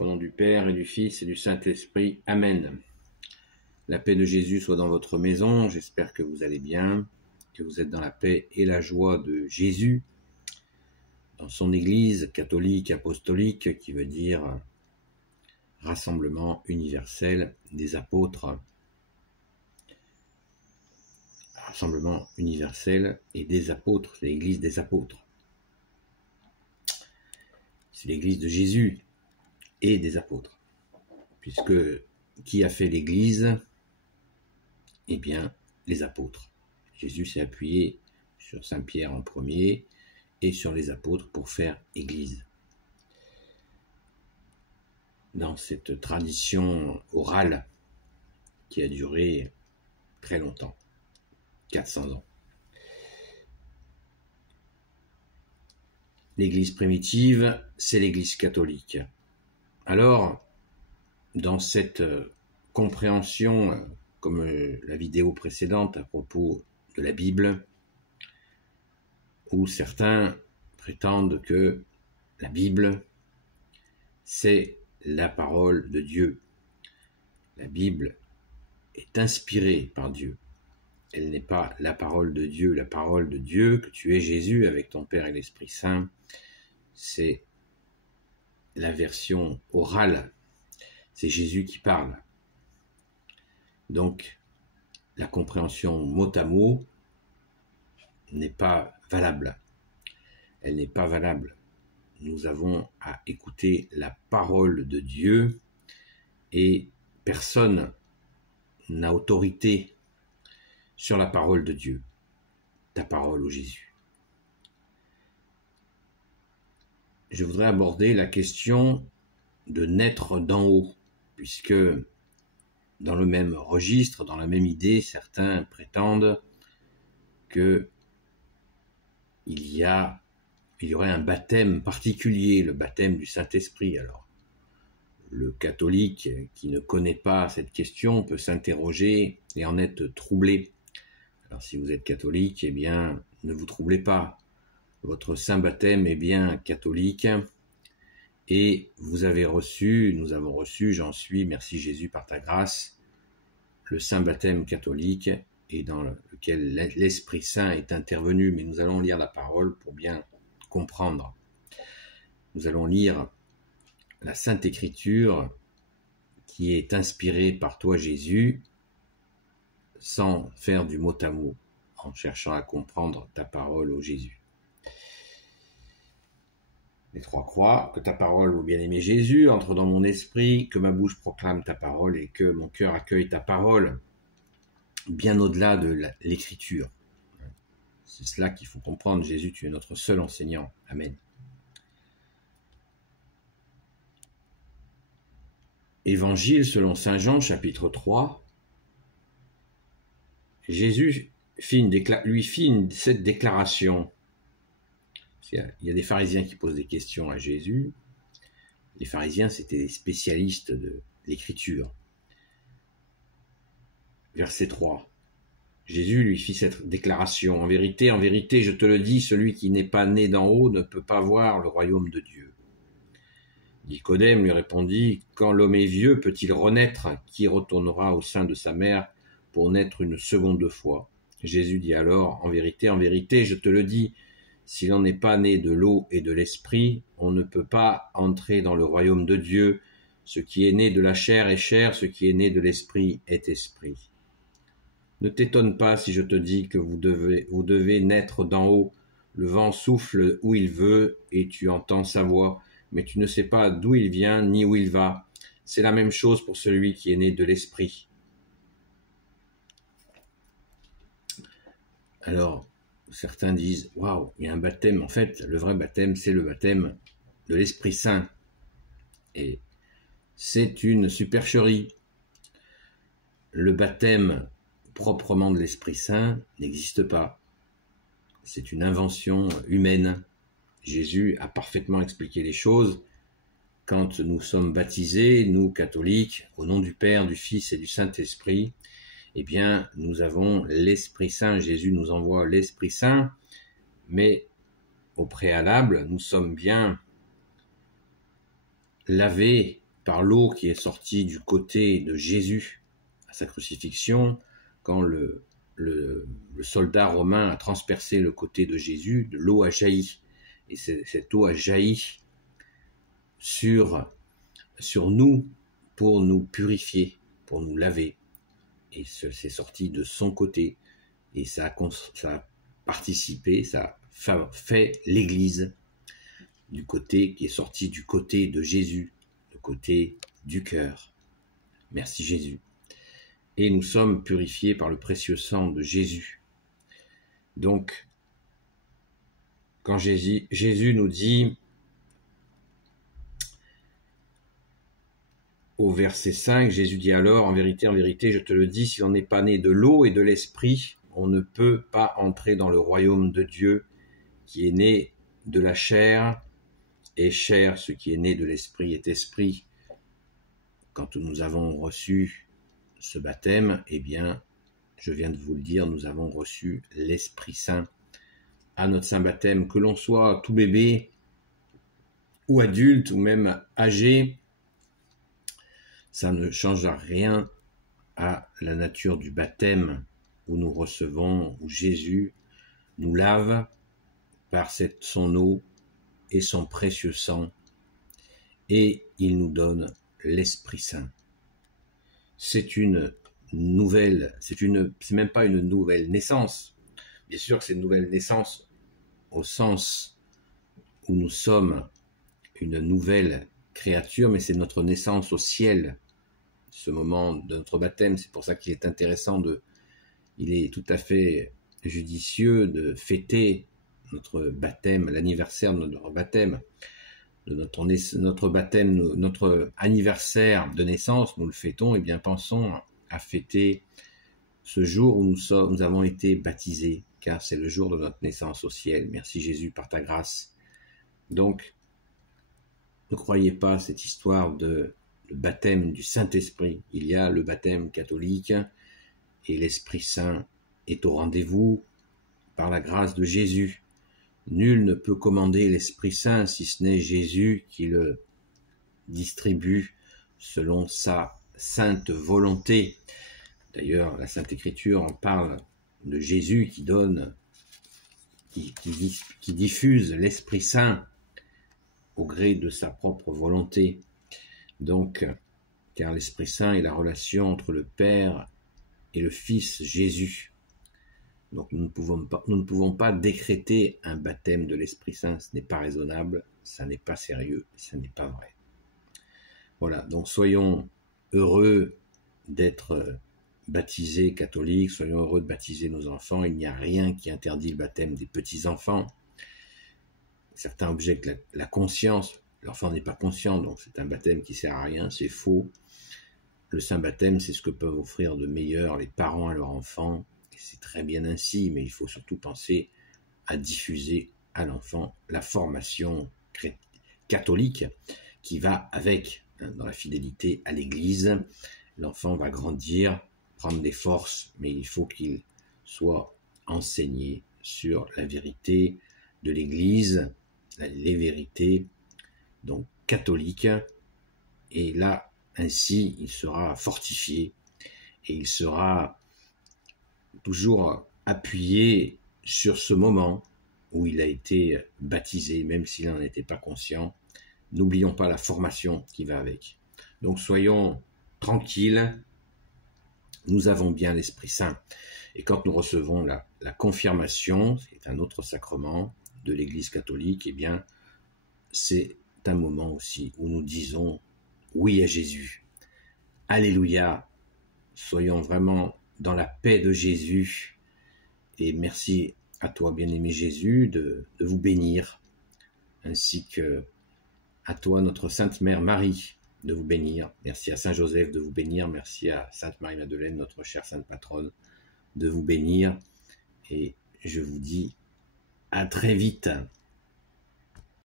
Au nom du Père et du Fils et du Saint-Esprit. Amen. La paix de Jésus soit dans votre maison. J'espère que vous allez bien, que vous êtes dans la paix et la joie de Jésus, dans son Église catholique, apostolique, qui veut dire rassemblement universel des apôtres. Rassemblement universel et des apôtres, c'est l'Église des apôtres. C'est l'Église de Jésus et des apôtres. Puisque qui a fait l'Église? Eh bien, les apôtres. Jésus s'est appuyé sur Saint Pierre en premier et sur les apôtres pour faire Église. Dans cette tradition orale qui a duré très longtemps, 400 ans. L'Église primitive, c'est l'Église catholique. Alors, dans cette compréhension, comme la vidéo précédente à propos de la Bible, où certains prétendent que la Bible, c'est la parole de Dieu. La Bible est inspirée par Dieu. Elle n'est pas la parole de Dieu, que tu es Jésus avec ton Père et l'Esprit Saint. C'est la version orale. C'est Jésus qui parle. Donc, la compréhension mot à mot n'est pas valable. Elle n'est pas valable. Nous avons à écouter la parole de Dieu et personne n'a autorité sur la parole de Dieu. Ta parole, ô Jésus. Je voudrais aborder la question de naître d'en haut, puisque dans le même registre, dans la même idée, certains prétendent que il y aurait un baptême particulier, le baptême du Saint-Esprit. Alors, le catholique qui ne connaît pas cette question peut s'interroger et en être troublé. Alors, si vous êtes catholique, eh bien, ne vous troublez pas. Votre saint baptême est bien catholique et nous avons reçu, j'en suis, merci Jésus par ta grâce, le saint baptême catholique et dans lequel l'Esprit Saint est intervenu. Mais nous allons lire la parole pour bien comprendre. Nous allons lire la Sainte Écriture qui est inspirée par toi Jésus, sans faire du mot à mot, en cherchant à comprendre ta parole, ô Jésus. Les trois croix, que ta parole, ô bien-aimé Jésus, entre dans mon esprit, que ma bouche proclame ta parole et que mon cœur accueille ta parole, bien au-delà de l'écriture. C'est cela qu'il faut comprendre. Jésus, tu es notre seul enseignant. Amen. Évangile selon saint Jean, chapitre 3. Jésus lui fit cette déclaration. Il y a des pharisiens qui posent des questions à Jésus. Les pharisiens, c'était des spécialistes de l'écriture. Verset 3. Jésus lui fit cette déclaration. En vérité, je te le dis, celui qui n'est pas né d'en haut ne peut pas voir le royaume de Dieu. Nicodème lui répondit, quand l'homme est vieux, peut-il renaître? Qui retournera au sein de sa mère pour naître une seconde fois? Jésus dit alors, en vérité, je te le dis, si l'on n'est pas né de l'eau et de l'esprit, on ne peut pas entrer dans le royaume de Dieu. Ce qui est né de la chair est chair, ce qui est né de l'esprit est esprit. Ne t'étonne pas si je te dis que vous devez naître d'en haut. Le vent souffle où il veut et tu entends sa voix, mais tu ne sais pas d'où il vient ni où il va. C'est la même chose pour celui qui est né de l'esprit. Alors, certains disent, waouh, il y a un baptême. En fait, le vrai baptême, c'est le baptême de l'Esprit Saint. Et c'est une supercherie. Le baptême proprement de l'Esprit Saint n'existe pas. C'est une invention humaine. Jésus a parfaitement expliqué les choses. Quand nous sommes baptisés, nous catholiques, au nom du Père, du Fils et du Saint-Esprit, eh bien, nous avons l'Esprit Saint. Jésus nous envoie l'Esprit Saint, mais au préalable, nous sommes bien lavés par l'eau qui est sortie du côté de Jésus à sa crucifixion, quand le soldat romain a transpercé le côté de Jésus, de l'eau a jailli. Et cette eau a jailli sur nous pour nous purifier, pour nous laver. Et c'est sorti de son côté. Et ça a participé, ça a fait l'Église du côté qui est sorti du côté de Jésus, le côté du cœur. Merci Jésus. Et nous sommes purifiés par le précieux sang de Jésus. Donc, quand Jésus nous dit, au verset 5, Jésus dit alors, en vérité, je te le dis, si on n'est pas né de l'eau et de l'esprit, on ne peut pas entrer dans le royaume de Dieu, qui est né de la chair, et chair, ce qui est né de l'esprit est esprit. Quand nous avons reçu ce baptême, eh bien, je viens de vous le dire, nous avons reçu l'Esprit Saint à notre saint baptême, que l'on soit tout bébé, ou adulte, ou même âgé, ça ne change rien à la nature du baptême où nous recevons, où Jésus nous lave par son eau et son précieux sang, et il nous donne l'Esprit Saint. C'est une nouvelle, c'est même pas une nouvelle naissance. Bien sûr que c'est une nouvelle naissance au sens où nous sommes une nouvelle créature, mais c'est notre naissance au ciel, ce moment de notre baptême. C'est pour ça qu'il est intéressant il est tout à fait judicieux de fêter notre baptême, l'anniversaire de notre baptême, de notre baptême, notre anniversaire de naissance, nous le fêtons, et bien pensons à fêter ce jour où nous avons été baptisés, car c'est le jour de notre naissance au ciel. Merci Jésus par ta grâce. Donc, ne croyez pas cette histoire de baptême du Saint-Esprit. Il y a le baptême catholique et l'Esprit Saint est au rendez-vous par la grâce de Jésus. Nul ne peut commander l'Esprit Saint si ce n'est Jésus qui le distribue selon sa sainte volonté. D'ailleurs, la Sainte Écriture en parle de Jésus qui donne, qui diffuse l'Esprit Saint au gré de sa propre volonté. Donc, car l'Esprit Saint est la relation entre le Père et le Fils Jésus. Donc nous ne pouvons pas décréter un baptême de l'Esprit Saint, ce n'est pas raisonnable, ça n'est pas sérieux, ça n'est pas vrai. Voilà, donc soyons heureux d'être baptisés catholiques, soyons heureux de baptiser nos enfants, il n'y a rien qui interdit le baptême des petits-enfants. Certains objectent la conscience, l'enfant n'est pas conscient, donc c'est un baptême qui ne sert à rien, c'est faux. Le saint baptême, c'est ce que peuvent offrir de meilleur les parents à leurs enfants. C'est très bien ainsi, mais il faut surtout penser à diffuser à l'enfant la formation catholique qui va avec, dans la fidélité à l'Église. L'enfant va grandir, prendre des forces, mais il faut qu'il soit enseigné sur la vérité de l'Église, les vérités donc catholiques, et là, ainsi, il sera fortifié et il sera toujours appuyé sur ce moment où il a été baptisé, même s'il n'en était pas conscient. N'oublions pas la formation qui va avec. Donc soyons tranquilles, nous avons bien l'Esprit Saint. Et quand nous recevons la confirmation, c'est un autre sacrement de l'Église catholique, eh bien, c'est un moment aussi où nous disons oui à Jésus. Alléluia, soyons vraiment dans la paix de Jésus. Et merci à toi, bien-aimé Jésus, de vous bénir, ainsi que à toi, notre Sainte Mère Marie, de vous bénir. Merci à Saint Joseph de vous bénir. Merci à Sainte Marie-Madeleine, notre chère Sainte Patronne, de vous bénir. Et je vous dis à très vite.